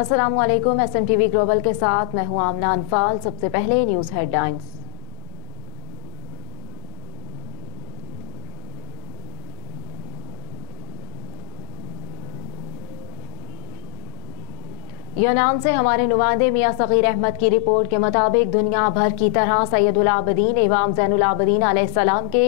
अस्सलामुअलैकुम। SMTV global के साथ मैं हूं आमना अनफाल। सबसे पहले न्यूज़ हेडलाइंस। यूनान से हमारे नुमाइंदे मियां सगीर अहमद की रिपोर्ट के मुताबिक दुनिया भर की तरह सैयदुल आबिदीन इमाम ज़ैनुल आबिदीन अलैहिस्सलाम के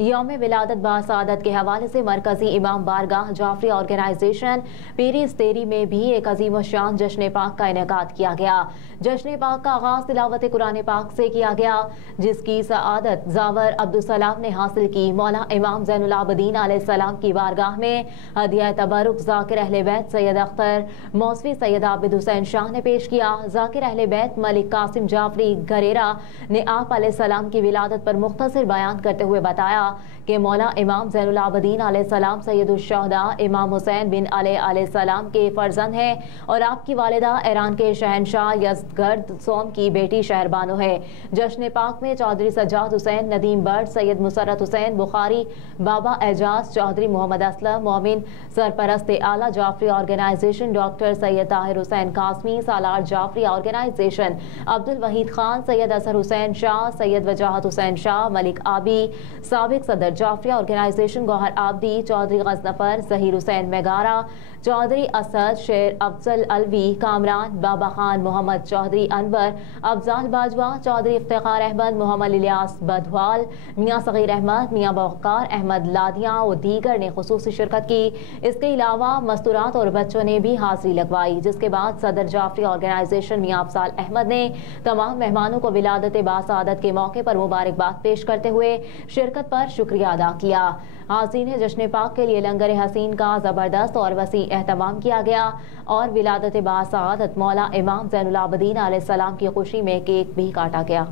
यौम विलादत बासआदत के हवाले से मरकजी इमाम बारगाह जाफरी ऑर्गेनाइजेशन पीरी स्तेरी में भी एक अजीम शान जश्न पाक का इनेकाद किया गया। जश्न पाक का आगाज तिलावत कुरान पाक से किया गया, जिसकी सआदत जावर अब्दुलसलाम ने हासिल की। मौला इमाम ज़ैनुल आबिदीन अलैहिस्सलाम की बारगाह में हदिया तबरुक ज़ाकिर अहले बैत सैयद अख्तर मौसवी सैयद आबिद हुसैन शाह ने पेश किया। ज़ाकिर अहले बैत मलिक कासिम जाफरी घरेरा ने आप अलैहिस्सलाम की विलादत पर मुख्तसर बयान करते हुए बताया कि मौला इमाम ज़ैनुल आबिदीन अलैहिस्सलाम सैयदुल शुहदा इमाम हुसैन बिन अली अलैहिस्सलाम के फर्जंद हैं और आपकी वालिदा ईरान के शहनशाह यज़दगर्द सोम की बेटी शहरबानो है। जश्न पाक में चौधरी सज्जाद हुसैन नदीम बट सैयद मुसर्रत हुसैन बुखारी बाबा एजाज चौधरी मोहम्मद असलम मोमिन सरपरस्त आला जाफरी ऑर्गेनाइजेशन डॉक्टर सैयद ताहिर हुसैन कासमी सालार जाफरी ऑर्गेनाइजेशन अब्दुल वहीद खान सैयद असर हुसैन शाह सैयद वजाहत हुसैन शाह मलिक आबी साबिक सदर जाफरी ऑर्गेनाइजेशन गौहर आबदी चौधरी गजनफर जहीर हुसैन मेगारा चौधरी असद शेर अफजल अलवी कामरान बाबा खान मोहम्मद चौधरी अनवर अफजाल बाजवा चौधरी इफ्तिखार अहमद मोहम्मद इलियास बधवाल मियां सगीर अहमद मियां बवकार अहमद लादिया और दीगर ने खुसूसी शिरकत की। इसके अलावा मस्तूरात और बच्चों ने भी हाजिरी लगवाई, जिसके बाद सदर जाफरी ऑर्गेनाइजेशन मियां अफजाल अहमद ने तमाम मेहमानों को विलादत बासआदत के मौके पर मुबारकबाद पेश करते हुए शिरकत पर शुक्रिया अदा किया। हाज़रीन जश्न पाक के लिए लंगर हसीन का ज़बरदस्त और वसी एहतमाम किया गया और विलादत बासआदत मौला इमाम ज़ैनुल आबिदीन अलैहिस्सलाम की खुशी में केक भी काटा गया।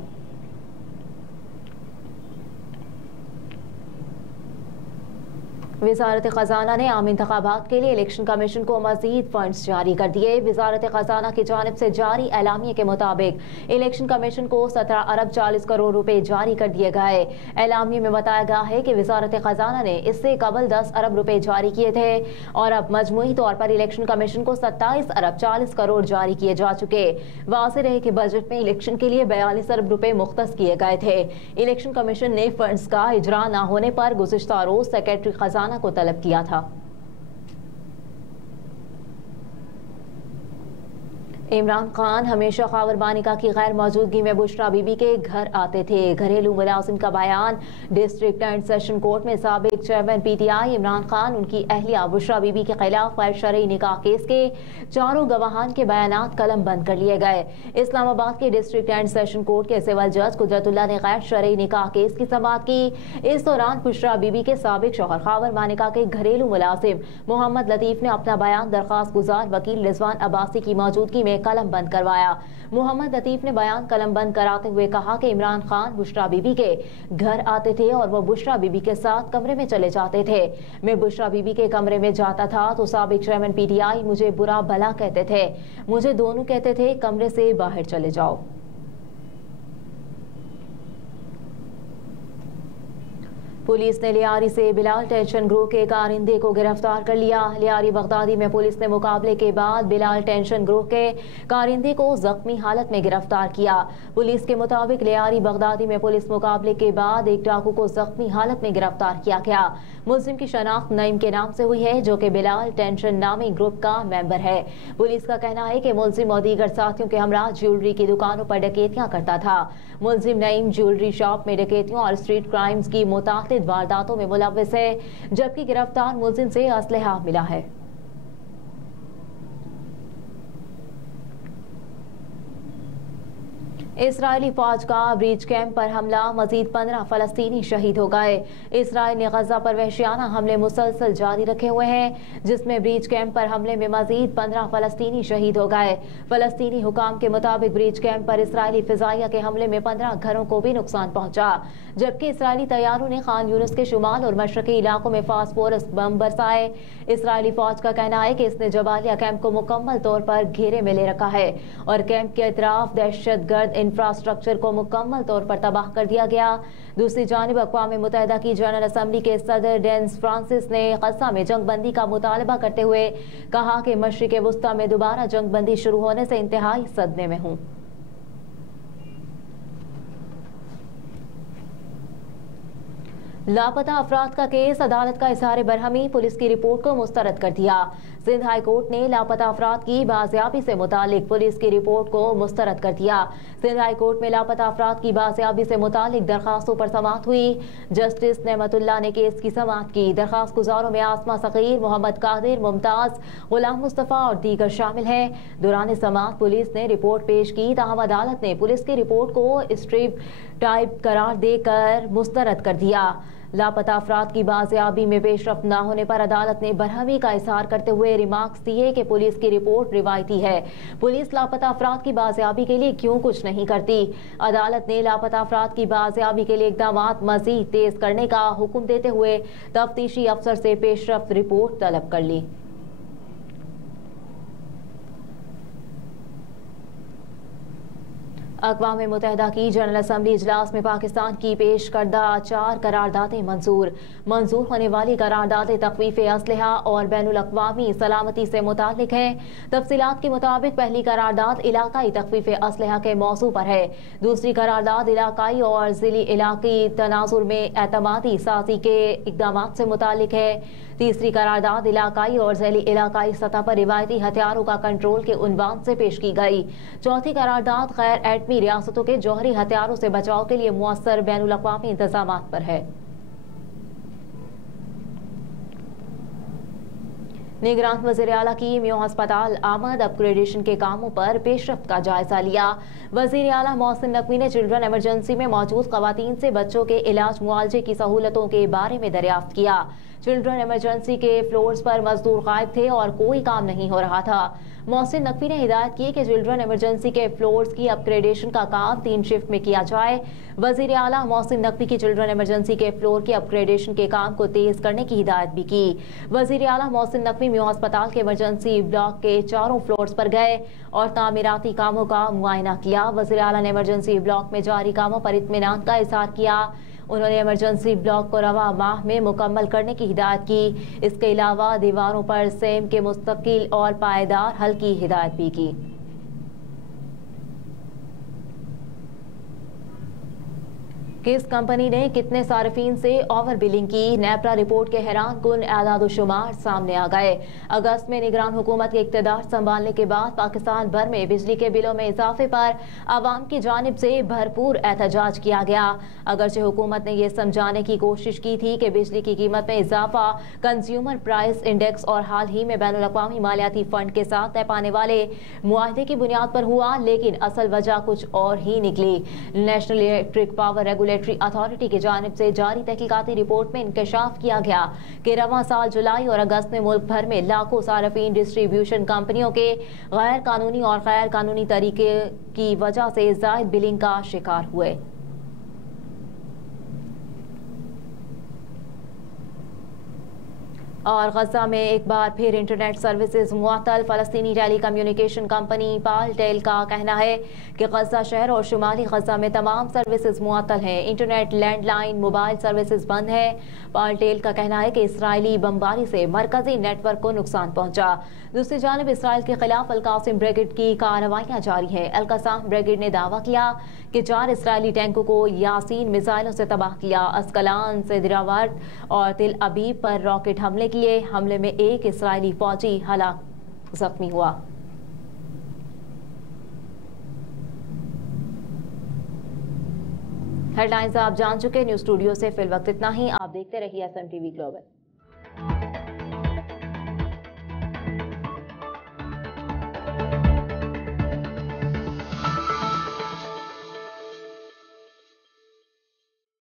वज़ारत ख़ज़ाना ने आम इंतख़ाबात के लिए इलेक्शन कमीशन को मज़ीद फंड्स जारी कर दिए। वज़ारत ख़ज़ाना की जानिब से जारी एलामिये के मुताबिक इलेक्शन कमीशन को 17 अरब 40 करोड़ रुपए जारी कर दिए गए। एलामिये में बताया गया है कि वज़ारत ख़ज़ाना ने इससे कबल 10 अरब रुपए जारी किए थे और अब मजमूई तौर पर इलेक्शन कमीशन को 27 अरब 40 करोड़ जारी किए जा चुके। वाज़ेह रहे कि बजट में इलेक्शन के लिए 42 अरब रुपए मुख्तस किए गए थे। इलेक्शन कमीशन ने फंड्स का इजरा न होने पर गुज़िश्ता रोज सेक्रेटरी खजाना को तलब किया था। इमरान खान हमेशा खावर बानिका की गैर मौजूदगी में बुशरा बीबी के घर आते थे। घरेलू मुलाजिम का बयान। डिस्ट्रिक्ट एंड सेशन कोर्ट में साबिक चेयरमैन PTI इमरान खान उनकी अहलिया बुशरा बीबी के खिलाफ गैर शरई निकाह केस के चारों गवाहान के बयानात कलम बंद कर लिए गए। इस्लामाबाद के डिस्ट्रिक्ट एंड सेशन कोर्ट के सिविल जज कुदरतुल्लाह ने गैर शरई निकाह केस की समाअत की। इस दौरान बुशरा बीबी के साबिक शौहर खावर बानिका के घरेलू मुलाजिम मोहम्मद लतीफ ने अपना बयान दरखास्त गुजार वकील रिजवान अब्बासी की मौजूदगी में कलम बंद करवाया। मोहम्मद लतीफ ने बयान कलम बंद कराते हुए कहा कि इमरान खान बुशरा बीबी के घर आते थे और वो बुशरा बीबी के साथ कमरे में चले जाते थे। मैं बुशरा बीबी के कमरे में जाता था तो साबिक चेयरमैन PTI मुझे बुरा भला कहते थे। मुझे दोनों कहते थे कमरे से बाहर चले जाओ। पुलिस ने लियारी से बिलाल टेंशन ग्रुप के कारिंदे को गिरफ्तार कर लिया। लियारी बगदादी में पुलिस ने मुकाबले के बाद बिलाल टेंशन ग्रुप के कारिंदे को जख्मी हालत में गिरफ्तार किया। पुलिस के मुताबिक लियारी बगदादी में पुलिस मुकाबले के बाद एक डाकू को जख्मी हालत में गिरफ्तार किया गया। मुल्जिम की शनाख्त नईम के नाम से हुई है, जो कि बिलाल टेंशन नामी ग्रुप का मेंबर है। पुलिस का कहना है कि मुल्जिम और दीगर साथियों के हमरा ज्वेलरी की दुकानों पर डकैतियां करता था। मुल्जिम नईम ज्वेलरी शॉप में डकैतियों और स्ट्रीट क्राइम्स की मुतादिद वारदातों में मुलव्विस है, जबकि गिरफ्तार मुल्जिम से असलहा मिला है। इसराइली फौज का ब्रीच कैंप पर हमला, मजीद 15 फलस्तीनी शहीद हो गए। इसराइल ने गजा पर वहशियाना हमले मुसलसल जारी रखे हुए हैं, जिसमें ब्रीच कैंप पर हमले में मजीद 15 फलस्तीनी शहीद हो गए। फलस्तीनी हुकाम के मुताबिक ब्रीच कैंप पर इसराइली फिजाइया के हमले में 15 घरों को भी नुकसान पहुंचा, जबकि इसराइली तैयारों ने खान यूनिस के शुमाल और मशरकी इलाकों में फास्फोरस बम बरसाए। इसराइली फौज का कहना है कि इसने जबालिया कैंप को मुकम्मल तौर पर घेरे में ले रखा है और कैंप के अतराफ दहशतगर्द इंफ्रास्ट्रक्चर को मुकम्मल तौर पर तबाह कर दिया गया। दूसरी जानिब अक़वाम मुत्तहिदा की जनरल असम्बली के सदर डेंस फ्रांसिस ने गज़ा में जंगबंदी का मुतालबा करते हुए कहा कि मशरिक़ वुस्ता में दोबारा जंगबंदी शुरू होने से इंतहाई सदमे में हूँ। लापता अफराद का केस, अदालत का इज़हार बरहमी, पुलिस की रिपोर्ट को मुस्तरद कर दिया। सिंध हाई कोर्ट ने लापता अफराद की बाजियाबी से मुतालिक पुलिस की रिपोर्ट को मुस्तरद कर दिया। सिंध हाई कोर्ट में लापता अफराद की बाजियाबी से मुतालिक दरखास्तों पर समाअत हुई। जस्टिस नेमतुल्लाह ने केस की समाअत की। दरखास्त गुजारों में आसमा सगीर, मोहम्मद कादिर, मुमताज, गुलाम मुस्तफ़ा और दीगर शामिल हैं। दौरान समाअत पुलिस ने रिपोर्ट पेश की, ताहम अदालत ने पुलिस की रिपोर्ट को स्ट्रिप टाइप करार देकर मुस्तरद कर दिया। लापता अफराद की बाजियाबी में पेशरफ्त न होने पर अदालत ने बरहमी का इज़हार करते हुए रिमार्क्स दिए कि पुलिस की रिपोर्ट रिवायती है। पुलिस लापता अफराद की बाजियाबी के लिए क्यों कुछ नहीं करती। अदालत ने लापता अफराद की बाजियाबी के लिए इक़दामात मज़ीद तेज करने का हुक्म देते हुए तफ्तीशी अफसर से पेशरफ्त रिपोर्ट तलब कर ली। अक़वाम मुत्तहिदा की जनरल असम्बली इजलास में पाकिस्तान की पेश करदा 4 करारदादें मंजूर होने वाली करारदादें तख़वीफ़ असलहा और बैनुल अक़वामी सलामती से मुताल्लिक़ हैं। तफसीलात के मुताबिक पहली करारदाद इलाकाई तख़वीफ़ असलहा के मौज़ू पर है। दूसरी करारदाद इलाकाई और ज़िली इलाक़ी तनाज़ुर में एतमादी साज़ी के इक़दामात से मुताल्लिक़ है। तीसरी करारदाद इलाकाई और ज़ैली इलाकाई सतह पर रिवायती हथियारों का कंट्रोल के उन्वान से पेश की गई। चौथी करारदाद गैर एटमी रियासतों के जौहरी हथियारों से बचाव के लिए मुअस्सर बैनुल अक़वामी इंतज़ामात पर है। निगरान वज़ीर आला की म्यों अस्पताल आमद अपग्रेडेशन के कामों पर पेशरफ्त का जायजा लिया। वज़ीर आला मोहसिन नकवी ने चिल्ड्रन एमरजेंसी में मौजूद ख़वातीन से बच्चों के इलाज मुआलजे की सहूलतों के बारे में दरियाफ्त किया। चिल्ड्रन एमरजेंसी के फ्लोर्स पर मजदूर गायब थे और कोई काम नहीं हो रहा था। मोहसिन नकवी ने हिदायत की कि चिल्ड्रन एमरजेंसी के फ्लोर्स की अपग्रेडेशन का काम 3 शिफ्ट में किया जाए। वज़ीर आला मोहसिन नकवी की चिल्ड्रन एमरजेंसी के फ्लोर के अपग्रेडेशन के काम को तेज करने की हिदायत भी की। वज़ीर आला मोहसिन नकवी म्यों अस्पताल के इमरजेंसी ब्लॉक के 4 फ्लोर्स पर गए और तामीराती कामों का मुआयना किया। वज़ीर आला ने इमरजेंसी ब्लॉक में जारी कामों पर इत्मीनान का इज़हार किया। उन्होंने इमरजेंसी ब्लॉक को रवा माह में मुकम्मल करने की हिदायत की। इसके अलावा दीवारों पर सेम के मुस्तकिल और पायदार हल की हिदायत भी की। किस कंपनी ने कितने सार्फिन से ओवर बिलिंग की, नेपरा रिपोर्ट के हैरान कुन आदाद-ओ-शुमार सामने आ गए। अगस्त में निगरान हुकूमत के इक़्तिदार संभालने के बाद पाकिस्तान भर में बिजली के बिलों में इजाफे पर आवाम की जानिब से भरपूर एहतजाज किया गया। अगरचे हुकूमत ने यह समझाने की कोशिश की थी कि बिजली की कीमत में इजाफा कंज्यूमर प्राइस इंडेक्स और हाल ही में बैनुल अक़वामी मालियाती फंड के साथ तय पाने वाले मुआहदे की बुनियाद पर हुआ, लेकिन असल वजह कुछ और ही निकली। National electric power regulatory authority की जानिब से जारी तहकीकाती रिपोर्ट में इंकशाफ किया गया कि रवां साल जुलाई और अगस्त में मुल्क भर में लाखों सार्फिन डिस्ट्रीब्यूशन कंपनियों के गैर कानूनी और गैर कानूनी तरीके की वजह से ज़ायद बिलिंग का शिकार हुए। और गजा में एक बार फिर इंटरनेट सर्विसेज मुअत्तल। फ़लस्तीनी टेली कम्युनिकेशन कंपनी पालटेल का कहना है कि गजा शहर और शुमाली गजा में तमाम सर्विसेज मुअत्तल हैं। इंटरनेट, लैंडलाइन, मोबाइल सर्विसेज बंद है। पालटेल का कहना है कि इसराइली बमबारी से मरकजी नेटवर्क को नुकसान पहुंचा। दूसरी जानब इसराइल के खिलाफ अल-कासिम ब्रिगेड की कार्रवाइयाँ जारी हैं। अल-कासिम ब्रिगेड ने दावा किया कि 4 इसराइली टैंकों को यासीन मिसाइलों से तबाह किया। अस्कलान, सदरावर्द और तिल अबीब पर रॉकेट हमले किए। हमले में एक इसराइली फौजी हलाक जख्मी हुआ। हेडलाइंस आप जान चुके। न्यूज़ स्टूडियो से फिल वक्त इतना ही। आप देखते रहिए SMTV ग्लोबल।